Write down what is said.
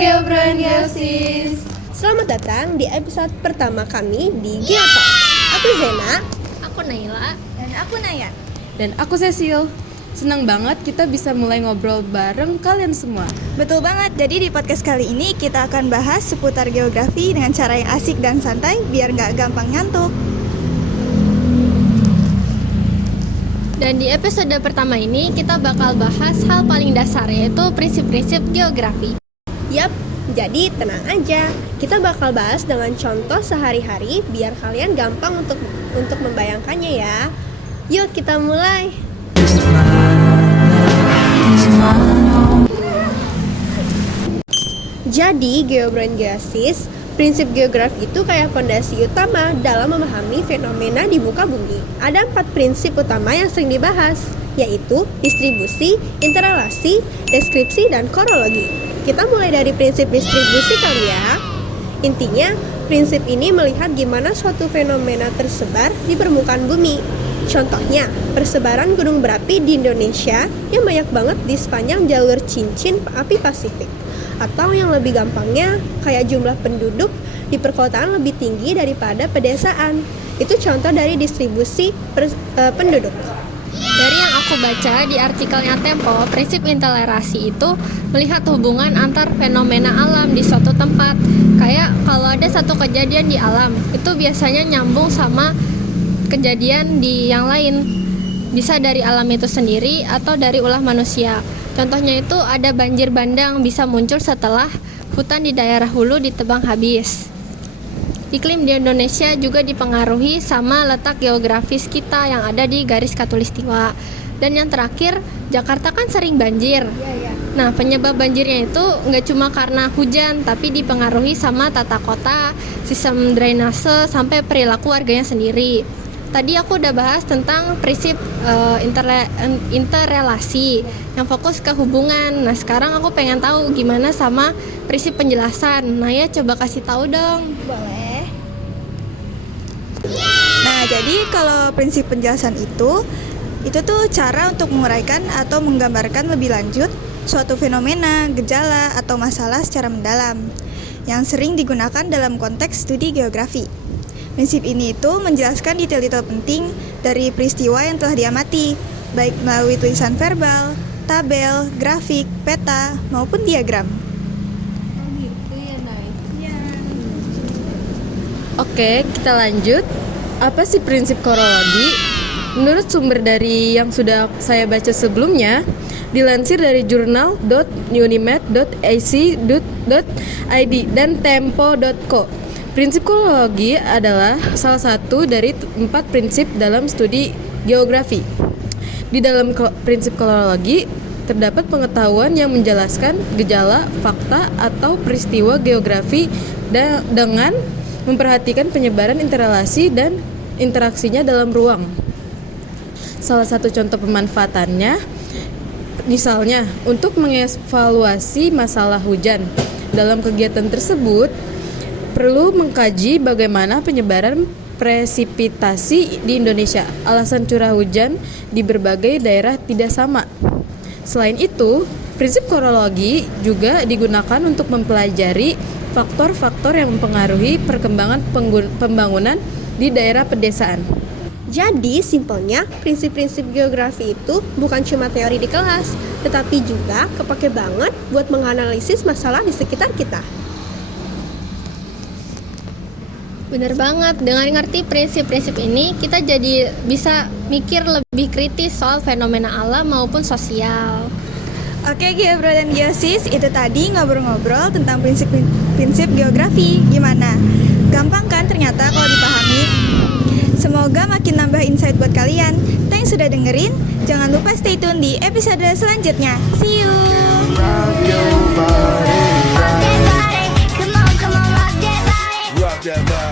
Geobro and Geosis. Selamat datang di episode pertama kami di Geotalk. Aku Zena, Aku Naila. Dan aku Naya. Dan aku Cecil. Senang banget kita bisa mulai ngobrol bareng kalian semua. Betul banget, jadi di podcast kali ini kita akan bahas seputar geografi dengan cara yang asik dan santai biar nggak gampang ngantuk. Dan di episode pertama ini kita bakal bahas hal paling dasar, yaitu prinsip-prinsip geografi. Yap, jadi tenang aja. Kita bakal bahas dengan contoh sehari-hari biar kalian gampang untuk membayangkannya ya. Yuk kita mulai. Jadi, Geobro and Geosis, prinsip geografi itu kayak fondasi utama dalam memahami fenomena di muka bumi. Ada 4 prinsip utama yang sering dibahas, yaitu distribusi, interrelasi, deskripsi, dan kronologi. Kita mulai dari prinsip distribusi kali ya. Intinya, prinsip ini melihat gimana suatu fenomena tersebar di permukaan bumi. Contohnya, persebaran gunung berapi di Indonesia yang banyak banget di sepanjang jalur cincin api Pasifik. Atau yang lebih gampangnya, kayak jumlah penduduk di perkotaan lebih tinggi daripada pedesaan. Itu contoh dari distribusi penduduk. Dari yang aku baca di artikelnya Tempo, prinsip interrelasi itu melihat hubungan antar fenomena alam di suatu tempat. Kayak kalau ada satu kejadian di alam, itu biasanya nyambung sama kejadian di yang lain. Bisa dari alam itu sendiri atau dari ulah manusia. Contohnya itu ada banjir bandang bisa muncul setelah hutan di daerah hulu ditebang habis. Iklim di Indonesia juga dipengaruhi sama letak geografis kita yang ada di garis khatulistiwa. Dan yang terakhir, Jakarta kan sering banjir. Nah, penyebab banjirnya itu nggak cuma karena hujan, tapi dipengaruhi sama tata kota, sistem drainase, sampai perilaku warganya sendiri. Tadi aku udah bahas tentang prinsip interrelasi yang fokus ke hubungan. Nah, sekarang aku pengen tahu gimana sama prinsip penjelasan. Naya coba kasih tahu dong. Boleh. Nah, jadi kalau prinsip penjelasan itu tuh cara untuk menguraikan atau menggambarkan lebih lanjut suatu fenomena, gejala, atau masalah secara mendalam yang sering digunakan dalam konteks studi geografi. Prinsip ini itu menjelaskan detail-detail penting dari peristiwa yang telah diamati, baik melalui tulisan verbal, tabel, grafik, peta, maupun diagram. Oke, kita lanjut. Apa sih prinsip kronologi? Menurut sumber dari yang sudah saya baca sebelumnya, dilansir dari jurnal.unimed.ac.id dan tempo.co. Prinsip kronologi adalah salah satu dari 4 prinsip dalam studi geografi. Di dalam prinsip kronologi terdapat pengetahuan yang menjelaskan gejala, fakta, atau peristiwa geografi dengan memperhatikan penyebaran interrelasi dan interaksinya dalam ruang. Salah satu contoh pemanfaatannya, misalnya untuk mengevaluasi masalah hujan. Dalam kegiatan tersebut, perlu mengkaji bagaimana penyebaran presipitasi di Indonesia. Alasan curah hujan di berbagai daerah tidak sama. Selain itu, prinsip kronologi juga digunakan untuk mempelajari faktor-faktor yang mempengaruhi perkembangan pembangunan di daerah pedesaan. Jadi, simpelnya, prinsip-prinsip geografi itu bukan cuma teori di kelas, tetapi juga kepake banget buat menganalisis masalah di sekitar kita. Bener banget, dengan ngerti prinsip-prinsip ini, kita jadi bisa mikir lebih kritis soal fenomena alam maupun sosial. Oke, Geobro dan Geosis, itu tadi ngobrol-ngobrol tentang prinsip geografi. Gimana? Gampang kan ternyata kalau dipahami? Semoga makin nambah insight buat kalian. Thanks sudah dengerin. Jangan lupa stay tune di episode selanjutnya. See you! Rock that body.